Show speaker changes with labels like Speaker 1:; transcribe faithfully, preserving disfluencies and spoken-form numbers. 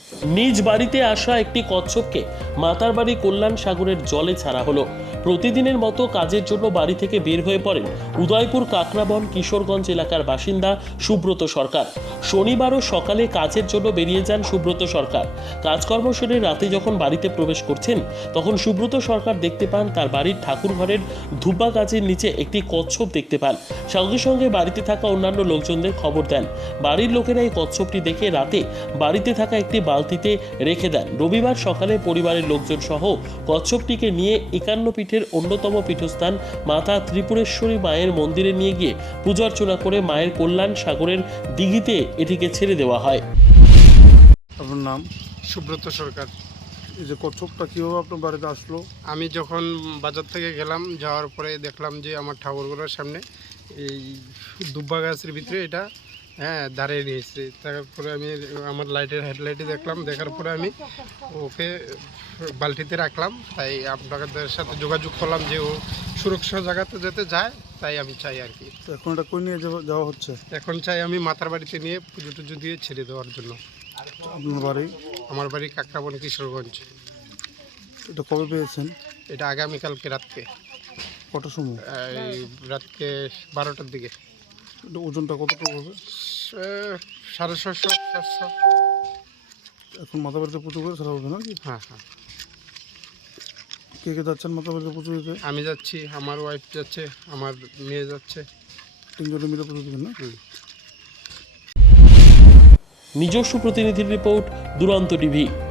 Speaker 1: নিজ বাড়িতে আসা একটি কচ্ছপকে মাতার বাড়ি কল্যাণ সাগরের জলে ছাড়া হলো। প্রতিদিনের মতো কাজের জন্য বাড়ি থেকে বের হয়ে পড়েন উদয়পুর কাকরাবন কিশোরগঞ্জ এলাকার বাসিন্দা সুব্রত সরকার। শনিবারও সকালে কাজের জন্য বেরিয়ে যান সুব্রত সরকার। কাজকর্ম সেরে রাতে যখন বাড়িতে প্রবেশ করছেন তখন সুব্রত সরকার দেখতে পান তার বাড়ির ঠাকুর ঘরের ধুব্বা গাছের নিচে একটি কচ্ছপ দেখতে পান। সঙ্গে সঙ্গে বাড়িতে থাকা অন্যান্য লোকজনদের খবর দেন। বাড়ির লোকেরা এই কচ্ছপটি দেখে রাতে বাড়িতে থাকা একটি বালতিতে রেখে দেন। রবিবার সকালে পরিবারের লোকজন সহ কচ্ছপটিকে নিয়ে একান্ন পীঠের অন্যতম পীঠস্থান মাতা ত্রিপুরেশ্বরী মায়ের মন্দিরে নিয়ে গিয়ে পূজা অর্চনা করে মায়ের কল্যাণ সাগরের দিঘিতে এটিকে ছেড়ে দেওয়া হয়।
Speaker 2: আপনার নাম?
Speaker 3: সুব্রত সরকার।
Speaker 2: এই যে কচ্ছপটা কীভাবে আপনার বাড়িতে আসলো?
Speaker 3: আমি যখন বাজার থেকে গেলাম, যাওয়ার পরে দেখলাম যে আমার ঠাকুরগুলোর সামনে এই দুব্বা গাছের ভিতরে এটা হ্যাঁ দাঁড়িয়ে নিয়েছে। তারপরে আমি আমার লাইটের হেডলাইটে দেখলাম, দেখার পরে আমি ওকে বালতিতে রাখলাম। তাই আপনাদের সাথে যোগাযোগ করলাম যে ও সুরক্ষা জায়গাতে যেতে যায়, তাই আমি চাই আর কি।
Speaker 2: তো এখন এটা কই নিয়ে যাওয়া যাওয়া হচ্ছে?
Speaker 3: এখন চাই আমি মাতার বাড়িতে নিয়ে পুজো টুজো দিয়ে ছেড়ে দেওয়ার জন্য।
Speaker 2: আপনার বাড়ি?
Speaker 3: আমার বাড়ি কাকরাবন কিশোরগঞ্জ।
Speaker 2: এটা কবে পেয়েছেন?
Speaker 3: এটা আগামীকালকে রাতকে,
Speaker 2: কটার সময়?
Speaker 3: এই রাতকে বারোটার দিকে।
Speaker 2: এটা ওজনটা কতটুকু হবে?
Speaker 3: সাড়ে ছশো চারশো।
Speaker 2: এখন মাথা বাড়িতে পুজো করে ছাড়া হবে নাকি?
Speaker 3: হ্যাঁ হ্যাঁ,
Speaker 2: কে কে যাচ্ছেন মাথা বাড়িতে পুজো দিতে?
Speaker 3: আমি যাচ্ছি, আমার ওয়াইফ যাচ্ছে, আমার মেয়ে যাচ্ছে।
Speaker 2: তিনজনে মিলে পুজো দেবেন না?
Speaker 3: হুম।
Speaker 1: নিজস্ব প্রতিনিধির রিপোর্ট, দুরন্ত টিভি।